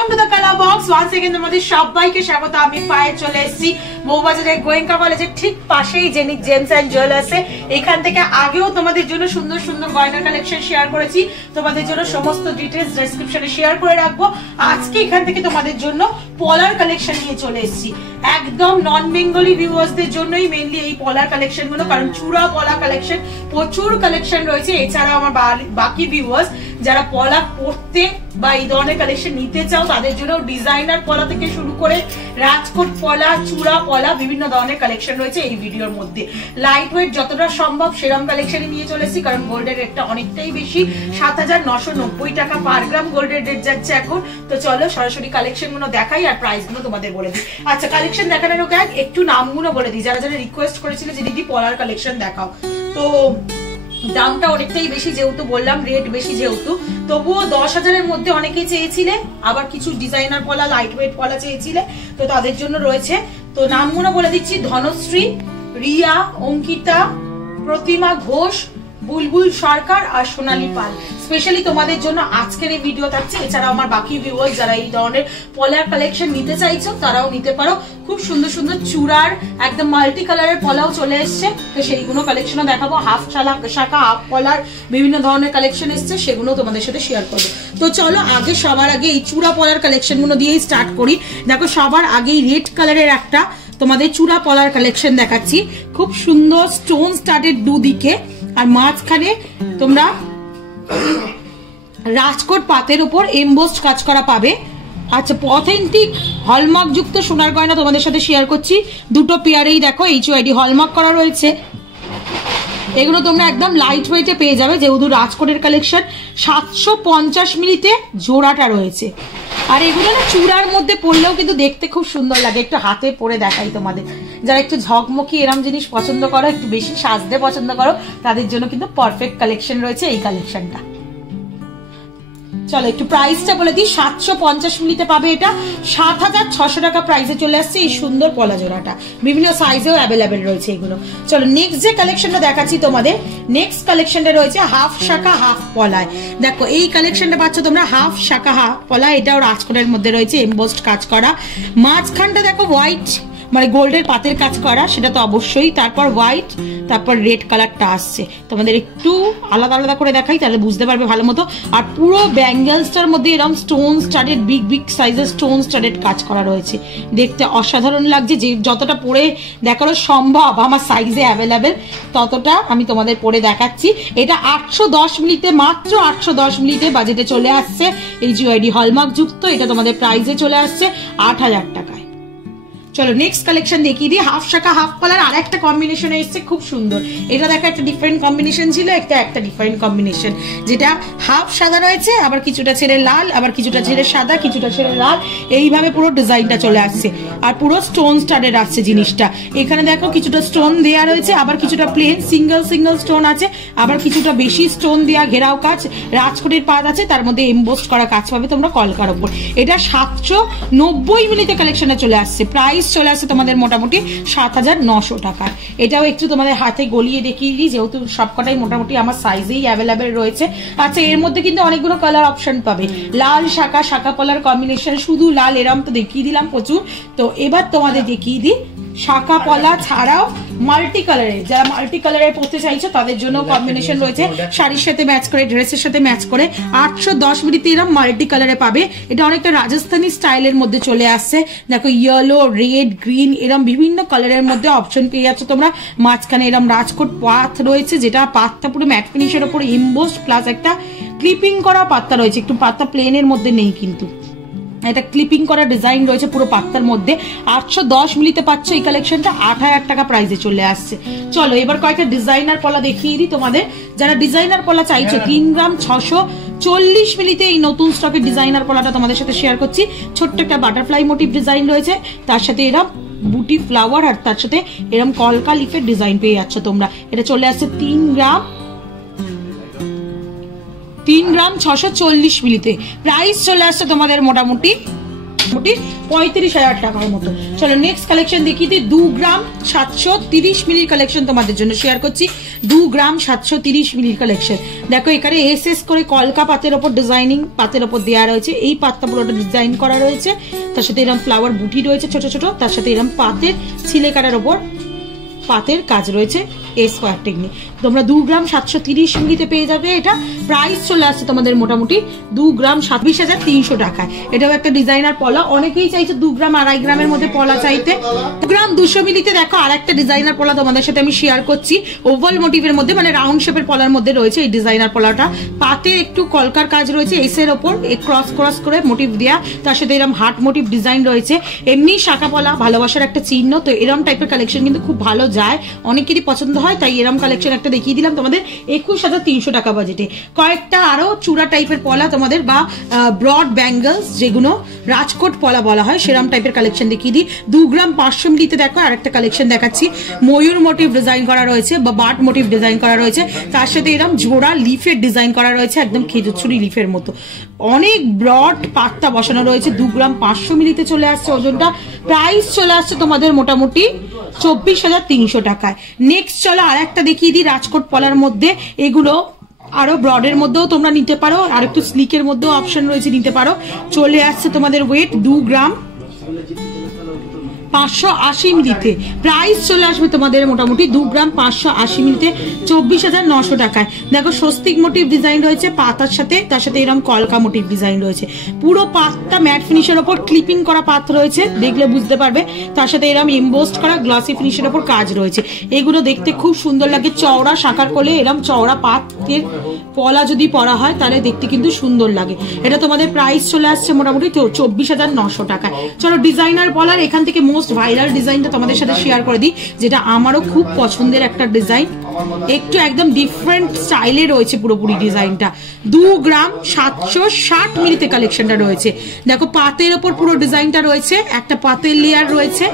Welcome to the colour box. Once again তোমাদের সবাইকে স্বাগত। আমি পায়ে চলে এসেছি বউবাজারের গোয়েঙ্কা কলেজের ঠিক পাশেই জেনিক জেমস এন্ড জুয়েলার্সে। এখান থেকে আগেও তোমাদের জন্য সুন্দর সুন্দর গয়নার কালেকশন শেয়ার করেছি, তোমাদের জন্য সমস্ত ডিটেইলস ডেসক্রিপশনে শেয়ার করে রাখবো। আজকে এখান থেকে তোমাদের জন্য পলার কালেকশন নিয়ে চলে এসেছি, একদম নন বেঙ্গলি ভিউয়ার্সদের জন্যই মেইনলি এই পলার কালেকশন গুলো, কারণ চূড়া পলা কালেকশন প্রচুর কালেকশন রয়েছে। এছাড়াও আমার বাকি ভিউয়ার্স যারা পলা পড়তে বা এই ধরনের কালেকশন নিতে চাও তাদের জন্য ডিজাইনার পলা থেকে শুরু করে রাজকোট পলা, চূড়া পলা, বিভিন্ন ধরনের কালেকশন রয়েছে এই ভিডিওর মধ্যে। লাইট ওয়েট যতটা সম্ভব সেরকম কালেকশনই নিয়ে চলে এসেছি, কারণ গোল্ডের রেটটা অনেকটাই বেশি, ৭,৯৯০ টাকা পার গ্রাম গোল্ডের রেট যাচ্ছে এখন। তো চলো সরাসরি কালেকশন গুলো দেখাই আর প্রাইস গুলো তোমাদের বলে দিই। আচ্ছা, কালেকশন দেখানোর আগে একটু নামগুলো বলে দিই, যারা যারা রিকোয়েস্ট করেছিল যে দিদি পলার কালেকশন দেখাও। তো দামটা অনেকটাই বেশি যেহেতু, বললাম রেট বেশি যেহেতু, তবুও ১০,০০০-এর মধ্যে অনেকেই চেয়েছিলে, আবার কিছু ডিজাইনার পলা, লাইট ওয়েট পলা চেয়েছিলে, তো তাদের জন্য রয়েছে। তো নামগুলো বলে দিচ্ছি: ধনশ্রী, রিয়া, অঙ্কিতা, প্রতিমা ঘোষ, বুলবুল সরকার আর সোনালী পাল। স্পেশালি তোমাদের জন্য আজকের এই ভিডিও থাকছে। এছাড়াও আমার বাকি ভিউয়ার্স যারা এই ধরনের পলার কালেকশন নিতে চাইছো তারাও নিতে পারো। খুব সুন্দর সুন্দর চূড়ার একদম মাল্টি কালারের পলাও চলে এসছে, তো সেইগুলো কালেকশনও দেখাবো। হাফ শাখা, হাফ পলার বিভিন্ন ধরনের কালেকশন এসছে, সেগুলো তোমাদের সাথে শেয়ার করবো। তো চলো আগে সবার আগে এই চূড়া পলার কালেকশন গুলো দিয়েই স্টার্ট করি। দেখো সবার আগেই রেড কালারের একটা তোমাদের চূড়া পলার কালেকশন দেখাচ্ছি। খুব সুন্দর স্টোন স্টার্টেড দুদিকে, আর মাঝখানে তোমরা রাজকোট পাতের উপর এমবোসড কাজ করা পাবে। আচ্ছা, অথেন্টিক হলমার্ক যুক্ত সোনার গয়না তোমাদের সাথে শেয়ার করছি। দুটো পেয়ারেই দেখো HUID হলমার্ক করা রয়েছে। এগুলো তোমরা একদম লাইট ওয়েটে পেয়ে যাবে, যেহেতু রাজকোটের কালেকশন। 750 মিলিতে জোড়াটা রয়েছে, আর এগুলো না চূড়ার মধ্যে পরলেও কিন্তু দেখতে খুব সুন্দর লাগে। একটু হাতে পরে দেখাই তোমাদের, যারা একটু ঝকমকি এরম জিনিস পছন্দ করো, একটু বেশি সাজতে পছন্দ করো, তাদের জন্য কিন্তু পারফেক্ট কালেকশন রয়েছে এই কালেকশনটা। চলো একটু প্রাইসটা বলে দিই। 750 মিলিতে পাবে এটা, ৭,৬০০ টাকা প্রাইসে চলে আসছে এই সুন্দর পলা জোড়াটা। বিভিন্ন সাইজেও অ্যাভেলেবেল রয়েছে এগুলো। চলো নেক্সট যে কালেকশনটা দেখাচ্ছি তোমাদের, নেক্সট কালেকশনটা রয়েছে হাফ শাখা হাফ পলায়। দেখো এই কালেকশনটা পাচ্ছ তোমরা হাফ শাখা হাফ পলা, এটাও রাজকোটের মধ্যে রয়েছে এমবোসড কাজ করা। মাঝখানটা দেখো হোয়াইট মানে গোল্ডের পাতের কাজ করা, সেটা তো অবশ্যই। তারপর হোয়াইট, তারপর রেড কালারটা আসছে। তোমাদের একটু আলাদা আলাদা করে দেখাই, তাহলে বুঝতে পারবে ভালো মতো। আর পুরো ব্যাঙ্গেলসটার মধ্যে এরকম স্টোন স্টাডেড, বিগ বিগ সাইজের স্টোন স্টাডেড কাজ করা রয়েছে। দেখতে অসাধারণ লাগছে। যে যতটা পরে দেখানো সম্ভব আমার সাইজে অ্যাভেলেবেল ততটা আমি তোমাদের পরে দেখাচ্ছি। এটা 810 মিলিতে, মাত্র 810 মিলিতে বাজেটে চলে আসছে। HUID হলমার্ক যুক্ত, এটা তোমাদের প্রাইসে চলে আসছে ৮,০০০ টাকায়। চলো নেক্সট কালেকশন দেখিয়ে দিই। হাফ শাখা হাফ পলার আর একটা কম্বিনেশন এসছে, খুব সুন্দর। এটা দেখো একটা ডিফারেন্ট কম্বিনেশন ছিল, একটা ডিফারেন্ট কম্বিনেশন, যেটা হাফ সাদা রয়েছে, আবার কিছুটা ছেড়ে লাল, আবার কিছুটা ছেড়ে সাদা, কিছুটা ছেড়ে লাল, এইভাবে পুরো ডিজাইনটা চলে আসছে। আর পুরো স্টোন স্টাডেড আসছে জিনিসটা। এখানে দেখো কিছুটা স্টোন দেওয়া রয়েছে, আবার কিছুটা প্লেন সিঙ্গেল স্টোন আছে, আবার কিছুটা বেশি স্টোন দেওয়া ঘেরাও কাজ। রাজকোটের পাত আছে, তার মধ্যে এমবোসড করা কাজ পাবে তোমরা কলকার ওপর। এটা 790 মিলিতে কালেকশনে চলে আসছে। প্রাইস চলে আসছে তোমাদের মোটামুটি ৭,৯০০ টাকা। এটাও একটু তোমাদের হাতে গলিয়ে দেখিয়ে দিই, যেহেতু সবকটাই মোটামুটি আমার সাইজেই অ্যাভেলেবেল রয়েছে। আচ্ছা, এর মধ্যে কিন্তু অনেকগুলো কালার অপশন পাবে। লাল শাখা, শাখা পলার কম্বিনেশন, শুধু লাল, এরম তো দেখিয়ে দিলাম প্রচুর। তো এবার তোমাদের দেখিয়ে দিই শাখা পলা ছাড়াও মাল্টি কালারের, যারা মাল্টি কালারের পড়তে চাইছো তাদের জন্য কম্বিনেশন রয়েছে। শাড়ির সাথে ম্যাচ করে, ড্রেসের সাথে ম্যাচ করে 810 মিলিতে এরম মাল্টি কালারে পাবে। এটা অনেকটা রাজস্থানী স্টাইলের মধ্যে চলে আসছে। দেখো ইয়েলো, রেড, গ্রিন এরম বিভিন্ন কালারের মধ্যে অপশন পেয়ে যাচ্ছ তোমরা। মাঝখানে এরম রাজকোট পাত রয়েছে, যেটা পাতটা পুরো ম্যাট ফিনিশের উপর এমবোসড, প্লাস একটা ক্লিপিং করা পাত্তা রয়েছে। একটু পাত্তা প্লেনের মধ্যে নেই, কিন্তু এটা ক্লিপিং করা ডিজাইন রয়েছে পুরো পাত্তার মধ্যে। 810 মিলিতে পাচ্ছ এই কালেকশনটা, ৮,০০০ টাকা প্রাইসে চলে আসছে। চলো এবার কয়েকটা ডিজাইনার পলা দেখিয়ে দিই তোমাদের। যারা ডিজাইনার পলা চাইছো, 3 গ্রাম 640 মিলিতে এই নতুন স্টকের ডিজাইনার পলাটা তোমাদের সাথে শেয়ার করছি। ছোট্ট একটা বাটারফ্লাই মোটিভ ডিজাইন রয়েছে, তার সাথে এরম বুটি ফ্লাওয়ার, আর তার সাথে এরম কলকা লিফের ডিজাইন পেয়ে যাচ্ছ তোমরা। এটা চলে আসছে 3 গ্রাম 640 মিলিতে। প্রাইস চলে আসছে তোমাদের মোটামুটি মোটামুটি 35,000 টাকার মতো। চলো নেক্সট কালেকশন দেখিয়ে দিই। 2 গ্রাম 730 মিলির কালেকশন তোমাদের জন্য শেয়ার করছি। 2 গ্রাম 730 মিলির কালেকশন। দেখো এখানে এস করে কলকা পাতের ওপর ডিজাইনিং পাতের ওপর দেওয়া রয়েছে। এই পাতটা পুরোটা ডিজাইন করা রয়েছে, তার সাথে এরকম ফ্লাওয়ার বুটি রয়েছে ছোট ছোট, তার সাথে এরকম পাতের ছিলে কাটার ওপর পাতের কাজ রয়েছে স্কোয়ার টেকনিক। তোমরা 2 গ্রাম 730 মিলিতে পেয়ে যাবে। এটা প্রাইস চলে আসছে তোমাদের মোটামুটি 2 গ্রাম 26,300 টাকায়। এটাও একটা ডিজাইনার পলা। অনেকেই চাইছে 2 গ্রাম 2.5 গ্রামের মধ্যে পলা চাইতে। 2 গ্রাম 200 মিলিতে দেখো আর একটা ডিজাইনার পলা তোমাদের সাথে আমি শেয়ার করছি। ওভাল মোটিভের মধ্যে মানে রাউন্ড শেপের পলার মধ্যে রয়েছে এই ডিজাইনার পলাটা। পাতে একটু কলকার কাজ রয়েছে এসের ওপর ক্রস করে মোটিভ দেওয়া, তার সাথে এরকম হার্ট মোটিভ ডিজাইন রয়েছে। এমনি শাখা পলা ভালোবাসার একটা চিহ্ন, তো এরম টাইপের কালেকশন কিন্তু খুব ভালো যায়, অনেকেরই পছন্দ হয়, তাই এরম কালেকশন একটা দেখিয়ে দিলাম তোমাদের 21,300 টাকা বাজেটে। কয়েকটা আরো চূড়া টাইপের পলা তোমাদের বা ব্রড ব্যাঙ্গলস যেগুলো রাজকোট পলা বলা হয় সেরম টাইপের কালেকশন দেখিয়ে দিই। 2 গ্রাম 500 মিলিতে দেখো আর একটা কালেকশন দেখাচ্ছি। ময়ূর মোটিভ ডিজাইন করা রয়েছে বা বার্ড মোটিভ ডিজাইন করা রয়েছে, তার সাথে এরকম ঝোড়া লিফের ডিজাইন করা রয়েছে একদম খেজুর ছুরি লিফের মতো। অনেক ব্রড পাত্তা বসানো রয়েছে। 2 গ্রাম 500 মিলিতে চলে আসছে ওজনটা। প্রাইস চলে আসছে তোমাদের মোটামুটি 24,300 টাকায়। নেক্সট চলো আর একটা দেখিয়ে দিই রাজকোট পলার মধ্যে। এগুলো আরো ব্রডের মধ্যেও তোমরা নিতে পারো, আর একটু স্লিকের মধ্যেও অপশন রয়েছে, নিতে পারো। চলে আসছে তোমাদের ওয়েট 2 গ্রাম 580 মিলিতে। প্রাইস চলে আসবে তোমাদের মোটামুটি 2 গ্রাম 580 মিলিতে 24,900 টাকায়। দেখো স্বস্তিক মোটিভ ডিজাইন রয়েছে পাতার সাথে, তার সাথে এরকম কলকা মোটিভ ডিজাইন রয়েছে। পুরো পাতটা ম্যাট ফিনিশের ওপর ক্লিপিং করা পাত রয়েছে, দেখলে বুঝতে পারবে। তার সাথে এরকম এমবোস্ট করা গ্লসি ফিনিশের ওপর কাজ রয়েছে। এগুলো দেখতে খুব সুন্দর লাগে। চওড়া শাখার কোলে এরকম চওড়া পাতের পলা যদি পরা হয় তাহলে দেখতে কিন্তু সুন্দর লাগে। এটা তোমাদের প্রাইস চলে আসছে মোটামুটি 24,900 টাকায়। চলো ডিজাইনার পলার এখান থেকে মোস্ট ভাইরাল ডিজাইনটা তোমাদের সাথে শেয়ার করে দিই, যেটা আমারও খুব পছন্দের একটা ডিজাইন। একটু একদম ডিফারেন্ট স্টাইলে রয়েছে পুরোপুরি ডিজাইনটা। 2 গ্রাম 760 মিলিতে কালেকশনটা রয়েছে। দেখো পাতের ওপর পুরো ডিজাইনটা রয়েছে, একটা পাতের লেয়ার রয়েছে,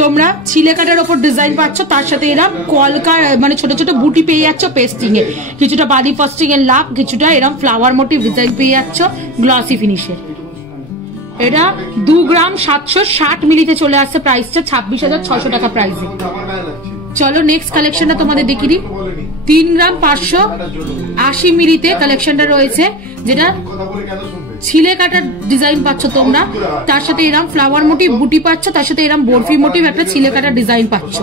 তোমরা ছিলে কাটার ওপর ডিজাইন পাচ্ছ, তার সাথে এরকম কলকার মানে ছোট ছোট বুটি পেয়ে যাচ্ছ পেস্টিং এ, কিছুটা বাডি ফাস্টিং এর লাভ, কিছুটা এরকম ফ্লাওয়ার মোটিভ ডিজাইন পেয়ে যাচ্ছ গ্লসি ফিনিশের। এটা 2 গ্রাম 760 মিলিতে চলে আসছে। প্রাইসটা 26,600 টাকা প্রাইসে। চলো নেক্সট কালেকশনটা তোমাদের দেখিয়ে দিই। 3 গ্রাম 580 মিলিতে কালেকশনটা রয়েছে, যেটা ছিলে কাটার ডিজাইন পাচ্ছ তোমরা, তার সাথে এরকম ফ্লাওয়ার মোটিভ বুটি পাচ্ছ, তার সাথে এরকম বরফি মোটিভ একটা ছিলে কাটার ডিজাইন পাচ্ছ,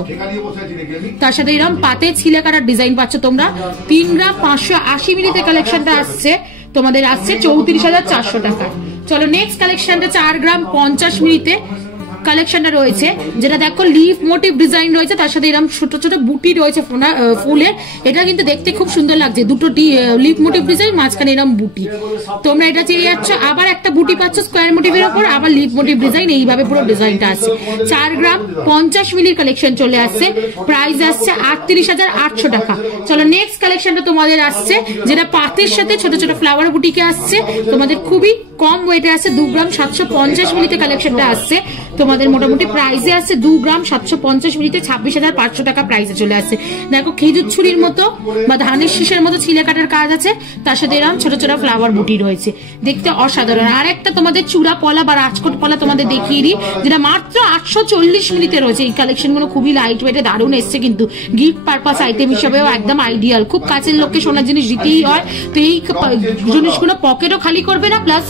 তার সাথে এরকম পাতে ছিলে কাটার ডিজাইন পাচ্ছ তোমরা। 3 গ্রাম 580 মিলিতে কালেকশনটা আসছে তোমাদের, আসছে 34,400 টাকা। চলো নেক্সট কালেকশনটা 4 গ্রাম 50 মিলিতে কালেকশনটা রয়েছে, যেটা দেখো লিফ মোটিভ ডিজাইন রয়েছে, তার সাথে এরকম ছোট ছোট বুটি রয়েছে ফুলের। এটা কিন্তু দেখতে খুব সুন্দর লাগছে, দুটো লিফ মোটিভ ডিজাইন, মাঝখানে এরকম বুটি। তোমরা এটা চেয়ে যাচ্ছ, আবার একটা বুটি পাচ্ছ স্কোয়ার মোটিভের উপর, আবার লিফ মোটিভ ডিজাইন, এইভাবে পুরো ডিজাইনটা আসছে। 4 গ্রাম 50 মিলির কালেকশন চলে আসছে। প্রাইস আসছে 38,800 টাকা। চলো নেক্সট কালেকশনটা তোমাদের আসছে, যেটা পাতের সাথে ছোট ছোট ফ্লাওয়ার বুটিকে আসছে তোমাদের, খুবই কম ওয়েটে আসছে। 2 গ্রাম 750 মিলিতে কালেকশনটা আসছে তোমাদের মোটামুটি। প্রাইসে আসছে 2 গ্রাম 750 মিলিতে 26,500 টাকা প্রাইসে চলে আসছে। দেখো খেজুর ছুরির মতো বা ধানের শীষের মতো ছিলে কাটার কাজ আছে, তার সাথে এরকম ছোট ছোট ফ্লাওয়ার বুটি রয়েছে, দেখতে অসাধারণ। আর একটা তোমাদের চূড়া পলা বা রাজকোট পলা তোমাদের দেখিয়ে দিই, যেটা মাত্র 840 মিলিতে রয়েছে। এই কালেকশন গুলো খুবই লাইট ওয়েটে দারুণ এসছে, কিন্তু গিফট পারপাস আইটেম হিসেবেও একদম আইডিয়াল। খুব কাছের লোককে সোনার জিনিস দিতেই হয়, তো এই জিনিসগুলো পকেটও খালি করবে না, প্লাস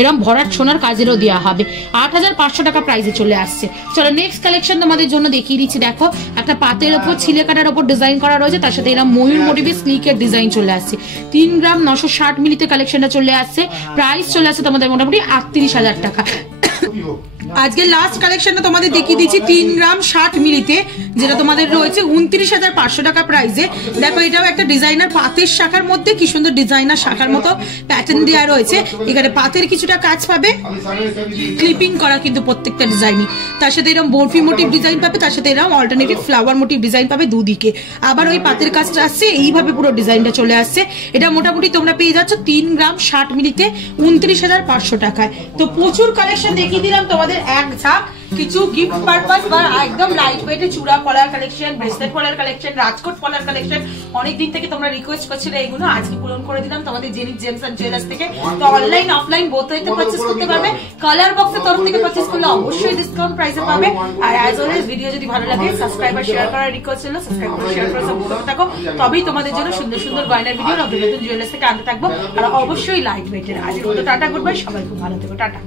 এরকম ভরাট সোনার কাজেরও দেওয়া হবে। 8,500 টাকা প্রাইসে চলে আসছে। চলো নেক্সট কালেকশন তোমাদের জন্য দেখিয়ে দিচ্ছি। দেখো একটা পাতের ওপর ছিলে কাটার ওপর ডিজাইন করা রয়েছে, তার সাথে এরকম ময়ূর মোটিভে স্লিকের ডিজাইন চলে আসছে। 3 গ্রাম 960 মিলিতে কালেকশনটা চলে আসছে। প্রাইস চলে আসছে তোমাদের মোটামুটি 38,000 টাকা। আজকে লাস্ট কালেকশনটা তোমাদের দেখিয়ে দিচ্ছি 3 গ্রাম 60 মিলিতে, যেটা তোমাদের রয়েছে 29,500 টাকা প্রাইসে। দেখো এটাও একটা ডিজাইনার পাতের শাখার মধ্যে, কি সুন্দর ডিজাইনার শাখার মতো প্যাটার্ন দেওয়া রয়েছে। এখানে পাতের কিছুটা কাজ পাবে, ক্লিপিং করা কিন্তু প্রত্যেকটা ডিজাইনই। তার সাথে এরকম বরফি মোটিভ ডিজাইন পাবে, তার সাথে এরকম অল্টারনেটিভ ফ্লাওয়ার মোটিভ ডিজাইন পাবে দুদিকে। আবার ওই পাতের কাজটা আসছে, এইভাবে পুরো ডিজাইনটা চলে আসছে। এটা মোটামুটি তোমরা পেয়ে যাচ্ছ 3 গ্রাম 60 মিলিতে 29,500 টাকায়। তো প্রচুর কালেকশন দেখিয়ে দিলাম তোমাদের। তোমাদের এক ঝাঁক কিছু গিফট পারপাস বা একদম লাইট ওয়েটে চূড়া পলার কালেকশন, ব্রেসলেট পলার কালেকশন, রাজকোট পলার কালেকশন অনেকদিন থেকে তোমরা রিকোয়েস্ট করছিলে, এগুলো আজকে পূরণ করে দিলাম তোমাদের জেনিক জেমস এন্ড জুয়েলার্স থেকে। তো অনলাইন অফলাইন বোথ ওয়েতে পারচেজ করতে পারবে। কালার বক্সের তরফ থেকে পারচেজ করলে অবশ্যই ডিসকাউন্ট প্রাইসে পাবে। আর অ্যাজ অলওয়েজ ভিডিও যদি ভালো লাগে সাবস্ক্রাইব আর শেয়ার করার রিকোয়েস্ট ছিল, সাবস্ক্রাইব করে শেয়ার করে সাপোর্ট করতে থাকো, তবেই তোমাদের জন্য সুন্দর সুন্দর গয়নার ভিডিও নতুন নতুন জুয়েলার্স থেকে আনতে থাকবো। আর অবশ্যই লাইট ওয়েটের। আজকের মতো টাটা, গুড বাই, সবাই খুব ভালো থেকো, টাটা।